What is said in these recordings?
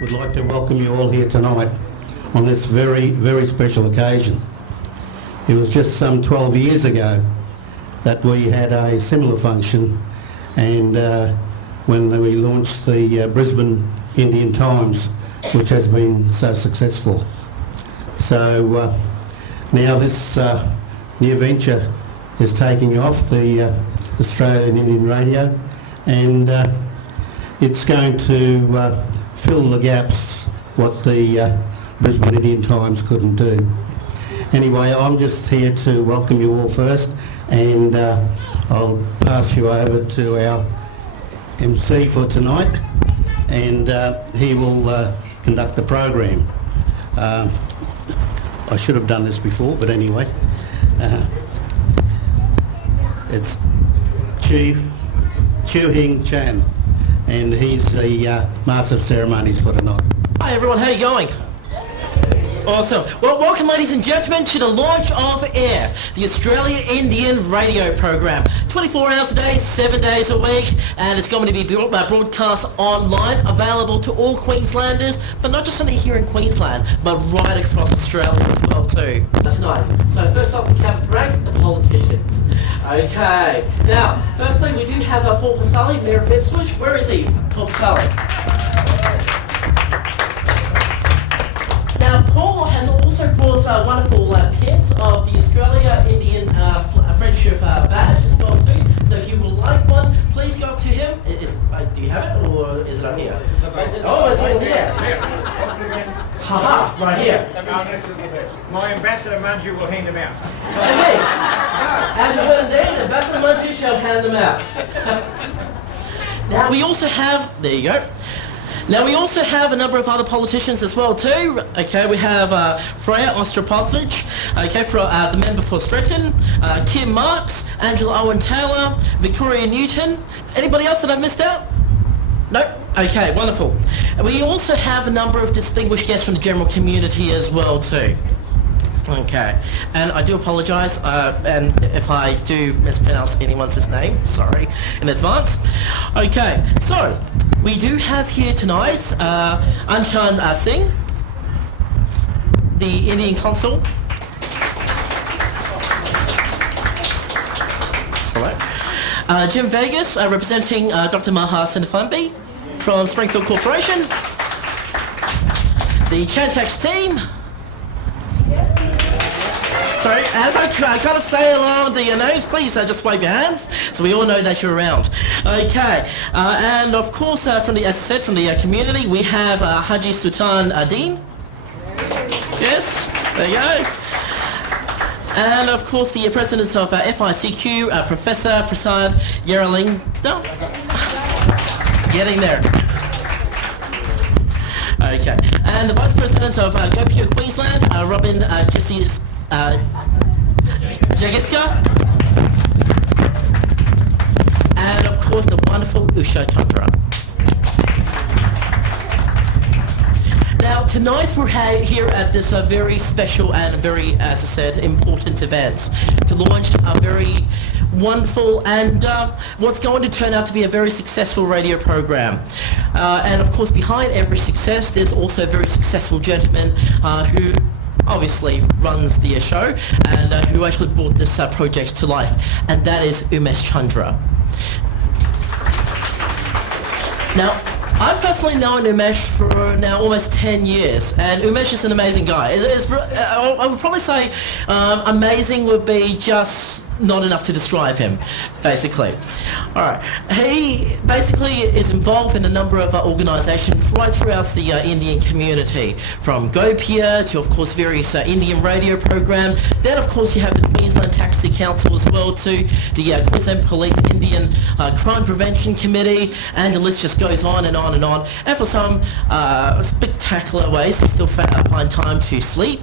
would like to welcome you all here tonight on this very, very special occasion. It was just some 12 years ago that we had a similar function, and when we launched the Brisbane Indian Times, which has been so successful. So now this new venture is taking off, the Australian Indian Radio, and it's going to fill the gaps what the Brisbane Indian Times couldn't do. Anyway, I'm just here to welcome you all first, and I'll pass you over to our MC for tonight, and he will conduct the program. I should have done this before, but anyway. It's Chu Hing Chan, and he's the Master of Ceremonies for tonight. Hi everyone, how are you going? Awesome. Well, welcome ladies and gentlemen to the launch of AIR, the Australia Indian Radio Program. 24 hours a day, 7 days a week, and it's going to be broadcast online, available to all Queenslanders, but not just only here in Queensland, but right across Australia as well too. That's nice. So first off, the cabinet rank, the politicians. Okay. Now, firstly, we do have Paul Pasali, Mayor of Ipswich. Where is he, Paul Pasali? Now, Paul has also brought wonderful pins of the Australia Indian Friendship badge as well too. So if you would like one, please go up to him. Do you have it, or is it up here? Oh, it's right here. Haha, right here. My ambassador Manju will hand them out. Okay. As you heard there, Ambassador Manju shall hand them out. Now we also have, there you go. Now we also have a number of other politicians as well too. Okay, we have Freya Ostropovich, okay, for the member for Stretton, Kim Marks, Angela Owen Taylor, Victoria Newton. Anybody else that I've missed out? No? Okay, wonderful. We also have a number of distinguished guests from the general community as well too. Okay, and I do apologise, and if I do mispronounce anyone's name, sorry in advance. Okay, so we do have here tonight Anshan Singh, the Indian Consul. Hello. Jim Vegas, representing Dr. Maha Sinafambi from Springfield Corporation. The Chantex team. Sorry, as I kind of say along the names, please just wave your hands so we all know that you're around. Okay, and of course, from the, as I said, from the community, we have Haji Sultan Dean. Yes, there you go. And of course, the president of FICQ, Professor Prasad Yaralingam. Getting there. Okay, and the vice president of GoPure Queensland, Robin Jesse. Jagiska, and of course the wonderful Usha Chandra. Now tonight we're here at this very special and very, as I said, important event to launch a very wonderful and what's going to turn out to be a very successful radio program. And of course behind every success there's also a very successful gentleman who obviously runs the show and who actually brought this project to life, and that is Umesh Chandra. Now, I've personally known Umesh for now almost 10 years, and Umesh is an amazing guy. I would probably say amazing would be just not enough to describe him, basically. Alright, he basically is involved in a number of organisations right throughout the Indian community, from GoPure to of course various Indian radio program. Then of course you have the Queensland Taxi Council as well too, the Queensland Police Indian Crime Prevention Committee, and the list just goes on and on and on. And for some spectacular ways, he still find time to sleep,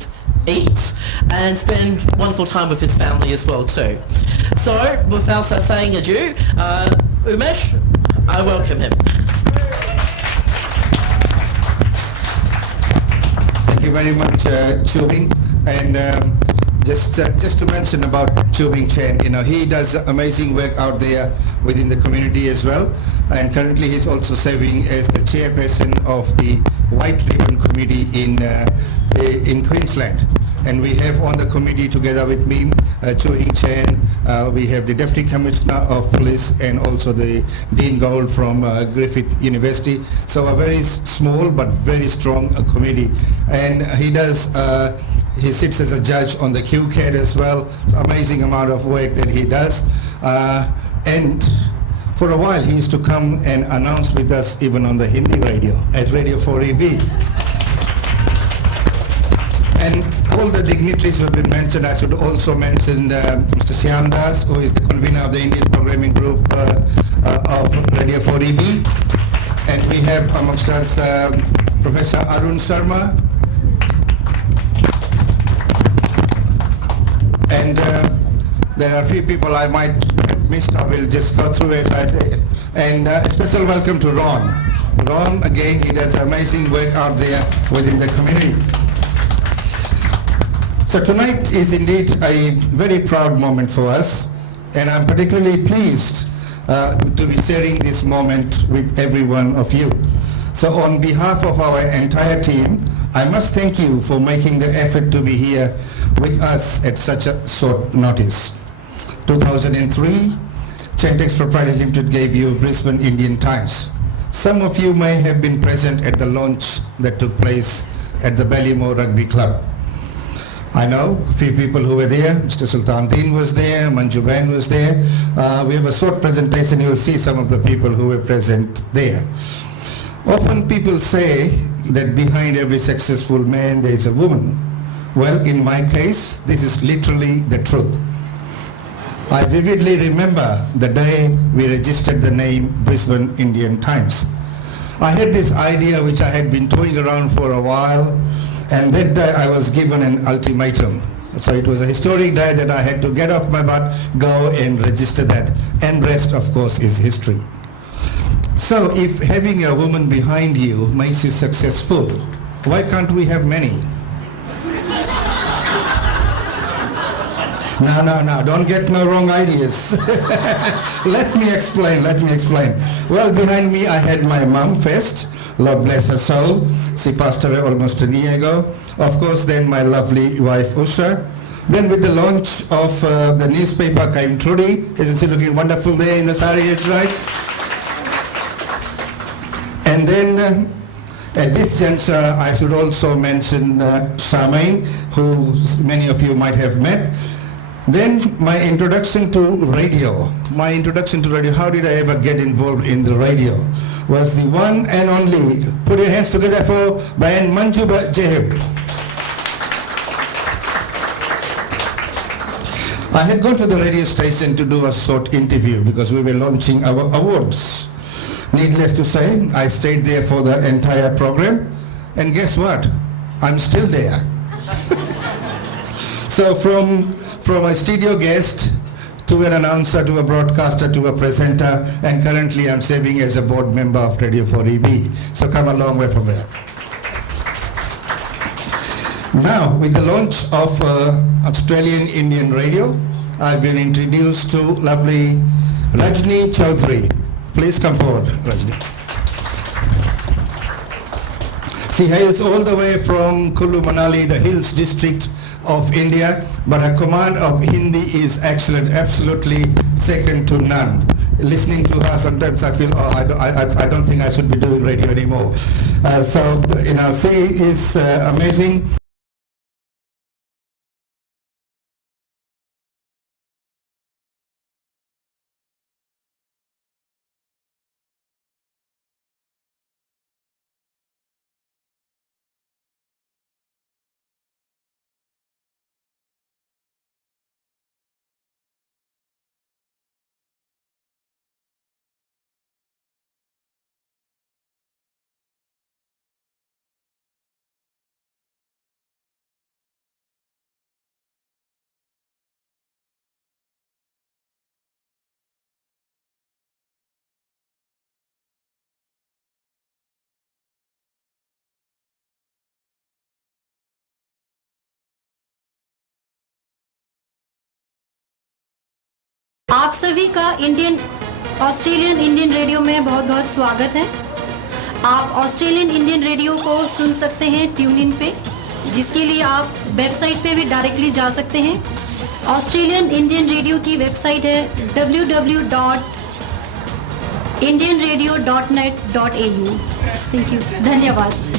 eat, and spend wonderful time with his family as well too. So, without saying adieu, Umesh, I welcome him. Thank you very much, Chu Hing. And just to mention about Chu Hing Chen, you know, he does amazing work out there within the community as well. And currently he's also serving as the chairperson of the White Ribbon Committee in Queensland. And we have on the committee together with me, Chu Hing Chen, we have the Deputy Commissioner of Police and also the Dean Gold from Griffith University. So a very small but very strong committee. And he sits as a judge on the QCAD as well. It's an amazing amount of work that he does. And for a while he used to come and announce with us even on the Hindi radio at Radio 4EB. And all the dignitaries who have been mentioned, I should also mention Mr. Shyam Das, who is the convener of the Indian Programming Group of Radio 4EB. And we have amongst us Professor Arun Sharma. And there are a few people I might have missed. I will just go through as I say. And a special welcome to Ron. Ron, again, he does amazing work out there within the community. So tonight is indeed a very proud moment for us, and I'm particularly pleased to be sharing this moment with every one of you. So on behalf of our entire team, I must thank you for making the effort to be here with us at such a short notice. 2003, Chentex Proprietary Limited gave you Brisbane Indian Times. Some of you may have been present at the launch that took place at the Ballymore Rugby Club. I know a few people who were there. Mr. Sultan-Din was there, Manju Bain was there. We have a short presentation. You will see some of the people who were present there. Often people say that behind every successful man there is a woman. Well, in my case, this is literally the truth. I vividly remember the day we registered the name Brisbane Indian Times. I had this idea which I had been toying around for a while, and that day I was given an ultimatum. So it was a historic day that I had to get off my butt, go and register that. And rest, of course, is history. So if having a woman behind you makes you successful, why can't we have many? No, don't get no wrong ideas. Let me explain. Well, behind me I had my mum first. Lord bless her soul. She passed away almost a year ago. Of course, then my lovely wife Usha. Then with the launch of the newspaper came Trudy. Isn't she looking wonderful there in the sari, right? And then at this juncture, I should also mention Charmaine, who many of you might have met. Then my introduction to radio. How did I ever get involved in the radio? Was the one and only, put your hands together for Bayan Manju Jehib. I had gone to the radio station to do a short interview because we were launching our awards. Needless to say, I stayed there for the entire program, and guess what? I'm still there. So from a studio guest to an announcer, to a broadcaster, to a presenter, and currently I'm serving as a board member of Radio 4EB. So come a long way from there. Now, with the launch of Australian Indian Radio, I've been introduced to lovely Rajni Chaudhary. Please come forward, Rajni. She hails all the way from Kullu Manali, the hills district of India, but her command of Hindi is excellent, absolutely second to none. Listening to her, sometimes I feel, I don't think I should be doing radio anymore. She is amazing. आप सभी का Indian Australian Indian radio में बहुत बहुत स्वागत है। आप Australian Indian radio को सुन सकते हैं ट्यून इन पे, जिसके लिए आप वेबसाइट पे भी डायरेक्टली जा सकते हैं। ऑस्ट्रेलियन इंडियन रेडियो की वेबसाइट है www.indianradio.net.au। थैंक यू, धन्यवाद।